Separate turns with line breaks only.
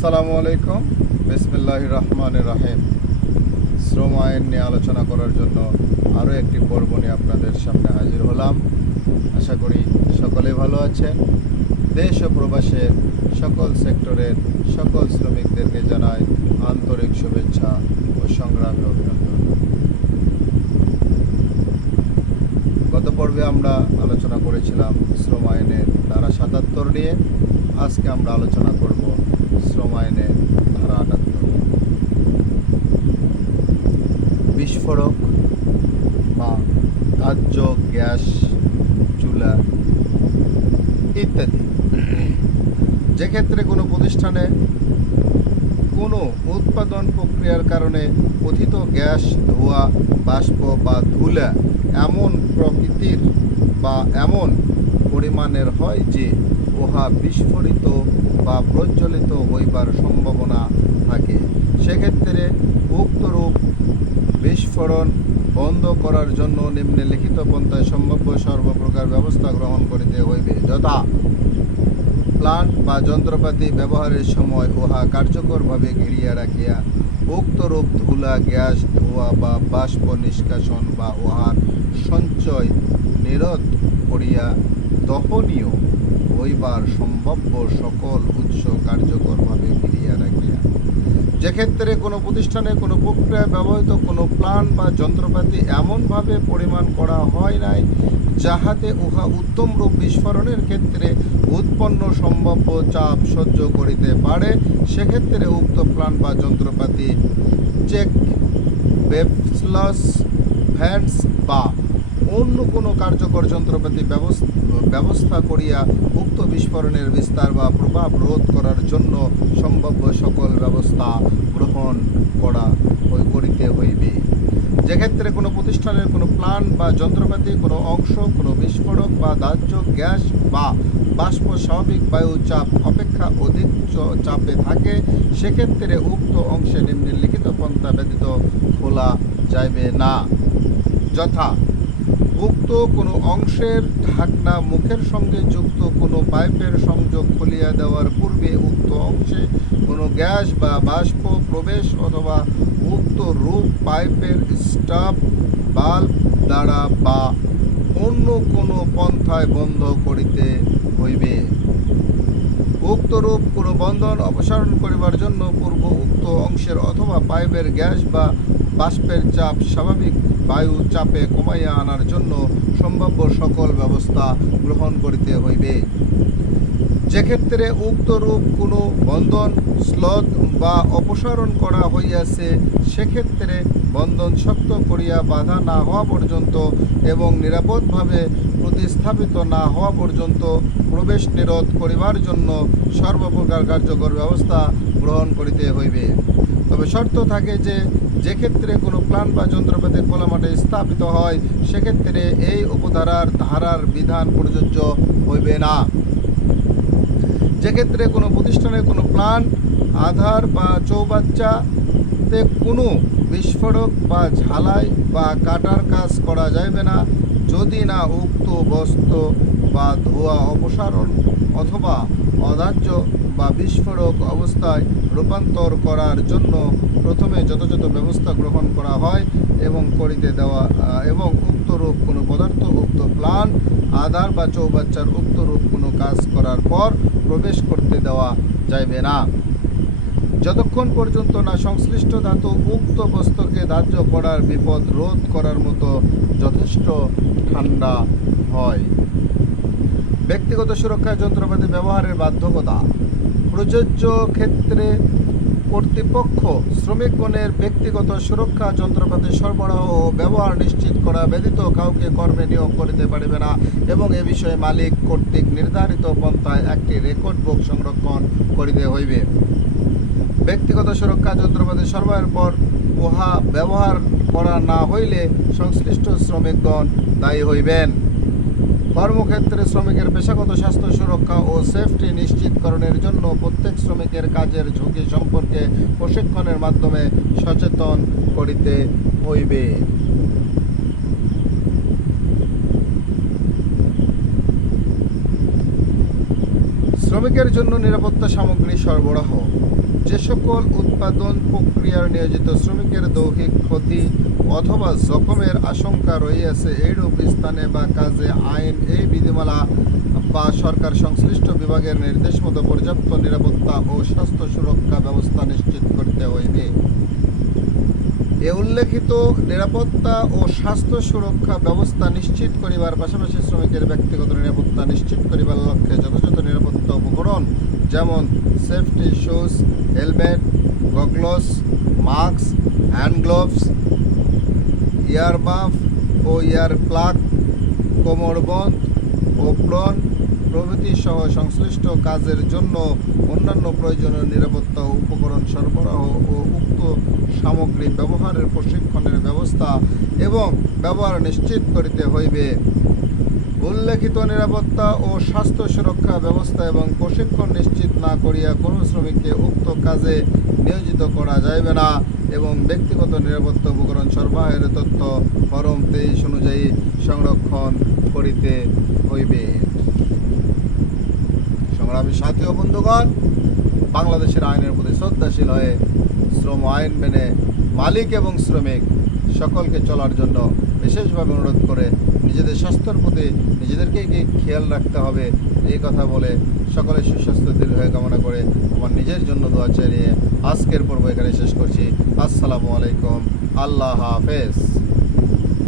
আসসালামু আলাইকুম। বিসমিল্লাহ রহমান রাহিম। শ্রম আইন নিয়ে আলোচনা করার জন্য আরও একটি পর্ব নিয়ে আপনাদের সামনে হাজির হলাম। আশা করি সকলে ভালো আছেন। দেশ ও প্রবাসের সকল সেক্টরের সকল শ্রমিকদেরকে জানাই আন্তরিক শুভেচ্ছা ও সংগ্রামী অভিনন্দন। গত পর্বে আমরা আলোচনা করেছিলাম শ্রম আইনের ধারা সাতাত্তর নিয়ে। আজকে আমরা আলোচনা করব শ্রম আইনের ধারা আটাত্তর বিস্ফোরক বা দাহ্য গ্যাস, চুলা ইত্যাদি। যে ক্ষেত্রে কোনো প্রতিষ্ঠানে কোনো উৎপাদন প্রক্রিয়ার কারণে কথিত গ্যাস, ধোঁয়া, বাষ্প বা ধুলা এমন প্রকৃতির বা এমন পরিমাণের হয় যে উহা বিস্ফোরিত বা প্রজ্বলিত হইবার সম্ভাবনা থাকে। সেক্ষেত্রে উক্তরূপ বিস্ফোরণ বন্ধ করার জন্য নিম্নলিখিত পন্থায় সম্ভাব্য সর্বপ্রকার ব্যবস্থা গ্রহণ করিতে হইবে, যথা প্লান্ট বা যন্ত্রপাতি ব্যবহারের সময় উহা কার্যকরভাবে ঘিরিয়া রাখিয়া উক্তরূপ ধুলা, গ্যাস, ধোঁয়া বা বাষ্প নিষ্কাশন বা উহার সঞ্চয় নিরোধ করিয়া দহনীয় হইবার সম্ভাব্য সকল উৎস কার্যকরভাবে ফিরিয়া রাখিয়া যেক্ষেত্রে কোনো প্রতিষ্ঠানে কোনো প্রক্রিয়ায় ব্যবহৃত, কোনো প্লান বা যন্ত্রপাতি এমনভাবে পরিমাণ করা হয় নাই, যাহাতে উহা উত্তম রূপ বিস্ফোরণের ক্ষেত্রে উৎপন্ন সম্ভাব্য চাপ সহ্য করিতে পারে। সেক্ষেত্রে উক্ত প্লান বা যন্ত্রপাতি চেক বেফলস ভ্যান্স বা অন্য কোনো কার্যকর যন্ত্রপাতি ব্যবস- ব্যবস্থা করিয়া উক্ত বিস্ফোরণের বিস্তার বা প্রভাব রোধ করার জন্য সম্ভাব্য সকল ব্যবস্থা গ্রহণ করা করিতে হইবে। যেক্ষেত্রে কোনো প্রতিষ্ঠানের কোনো প্লান বা যন্ত্রপাতি, কোনো অংশ, কোনো বিস্ফোরক বা দাহ্য গ্যাস বা বাষ্প স্বাভাবিক বায়ু চাপ অপেক্ষা অধিক চাপে থাকে, সেক্ষেত্রে উক্ত অংশে নিম্নলিখিত পন্থা ব্যতীত খোলা যাইবে না। যথা উক্ত কোনো অংশের ঢাকনা মুখের সঙ্গে যুক্ত কোনো পাইপের সংযোগ খুলিয়া দেওয়ার পূর্বে উক্ত অংশে কোনো গ্যাস বা বাষ্প প্রবেশ অথবা উক্ত রূপ পাইপের স্টাফ বাল্ব দ্বারা বা অন্য কোনো পন্থায় বন্ধ করিতে হইবে। উক্তরূপ কোনো বন্ধন অপসারণ করিবার জন্য পূর্ব উক্ত অংশের অথবা পাইপের গ্যাস বা বাষ্পের চাপ স্বাভাবিক বায়ু চাপে কমাইয়া আনার জন্য সম্ভাব্য সকল ব্যবস্থা গ্রহণ করিতে হইবে। যেক্ষেত্রে উক্ত রূপ কোনো বন্ধন স্লথ বা অপসারণ করা হইয়াছে, সেক্ষেত্রে বন্ধন শক্ত করিয়া বাধা না হওয়া পর্যন্ত এবং নিরাপদভাবে প্রতিস্থাপিত না হওয়া পর্যন্ত প্রবেশ নিরোধ করিবার জন্য সর্বপ্রকার কার্যকর ব্যবস্থা গ্রহণ করিতে হইবে। তবে শর্ত থাকে যে যে ক্ষেত্রে কোনো প্লান বা যন্ত্রপাতি খোলা মাঠে স্থাপিত হয়, সেক্ষেত্রে এই উপধারার ধারার বিধান প্রযোজ্য হইবে না। যেক্ষেত্রে কোনো প্রতিষ্ঠানের কোনো প্লান, আধার বা চৌবাচ্চাতে কোনো বিস্ফোরক বা ঝালাই বা কাটার কাজ করা যাইবে না, যদি না উক্ত বস্ত্র বা ধোঁয়া অপসারণ অথবা অদাহ্য বা বিস্ফোরক অবস্থায় রূপান্তর করার জন্য প্রথমে যথাযথ ব্যবস্থা গ্রহণ করা হয় এবং করিতে দেওয়া এবং উক্ত রূপ কোনো পদার্থ, উক্ত প্লান আধার বা চৌবাচ্চার উক্ত রূপ কোনো কাজ করার পর প্রবেশ করতে দেওয়া যাইবে না। যতক্ষণ পর্যন্ত না সংশ্লিষ্ট ধাতু উক্ত বস্তুকে ধার্য করার বিপদ রোধ করার মতো যথেষ্ট ঠান্ডা হয়। ব্যক্তিগত সুরক্ষা যন্ত্রপাতি ব্যবহারের বাধ্যকতা। প্রযোজ্য ক্ষেত্রে কর্তৃপক্ষ শ্রমিকগণের ব্যক্তিগত সুরক্ষা যন্ত্রপাতি সরবরাহ ও ব্যবহার নিশ্চিত করা ব্যতীত কাউকে কর্মে নিয়োগ করিতে পারিবে না এবং এ বিষয়ে মালিক কর্তৃক নির্ধারিত পন্থায় একটি রেকর্ড বুক সংরক্ষণ করিতে হইবে। ব্যক্তিগত সুরক্ষা যন্ত্রপাতি সরবরাহের পর উহা ব্যবহার করা না হইলে সংশ্লিষ্ট শ্রমিকগণ দায়ী হইবেন। কর্মক্ষেত্রে শ্রমিকের পেশাগত স্বাস্থ্য সুরক্ষা ও সেফটি নিশ্চিতকরণের জন্য প্রত্যেক শ্রমিকের কাজের ঝুঁকি সম্পর্কে প্রশিক্ষণের মাধ্যমে সচেতন করিতে হইবে। শ্রমিকের জন্য নিরাপত্তা সামগ্রী সরবরাহ। যে সকল উৎপাদন প্রক্রিয়ার নিয়োজিত শ্রমিকের দৈহিক ক্ষতি অথবা জখমের আশঙ্কা রহিয়াছে এইরূপ স্থানে বা কাজে আইন এই বিধিমালা বা সরকার সংশ্লিষ্ট বিভাগের নির্দেশ মতো পর্যাপ্ত নিরাপত্তা ও স্বাস্থ্য সুরক্ষা ব্যবস্থা নিশ্চিত করতে হইবে। এ উল্লেখিত নিরাপত্তা ও স্বাস্থ্য সুরক্ষা ব্যবস্থা নিশ্চিত করিবার পাশাপাশি শ্রমিকের ব্যক্তিগত নিরাপত্তা নিশ্চিত করিবার লক্ষ্যে যথাযথ নিরাপত্তা উপকরণ যেমন safety shoes, helmet, goggles, mask, hand gloves earmuff ও ইয়ার প্লাগ কোমরবন্ধ ওপ্রন প্রভৃতি সহ সংশ্লিষ্ট কাজের জন্য অন্যান্য প্রয়োজনীয় নিরাপত্তা উপকরণ সরবরাহ ও উক্ত সামগ্রী ব্যবহারের প্রশিক্ষণের ব্যবস্থা এবং ব্যবহার নিশ্চিত করিতে হইবে। উল্লেখিত নিরাপত্তা ও স্বাস্থ্য সুরক্ষা ব্যবস্থা এবং প্রশিক্ষণ নিশ্চিত না করিয়া কোনো শ্রমিককে উক্ত কাজে নিয়োজিত করা যাইবে না। এবং ব্যক্তিগত নিরাপত্তা উপকরণ সরবরাহের তথ্য ফরম তেইশ অনুযায়ী সংরক্ষণ করিতে হইবে। সংগ্রামী সাথী ও বন্ধুগণ, বাংলাদেশের আইনের প্রতি শ্রদ্ধাশীল হয়ে শ্রম আইন মেনে মালিক এবং শ্রমিক সকলকে চলার জন্য বিশেষভাবে অনুরোধ করে নিজেদের স্বাস্থ্যের প্রতি নিজেদেরকে খেয়াল রাখতে হবে? এই কথা বলে সকলের সুস্বাস্থ্য দীর্ঘায়ু কামনা করে আমার নিজের জন্য দোয়া চালিয়ে আজকের পর্ব এখানে শেষ করছি। আসসালামু আলাইকুম। আল্লাহ হাফেজ।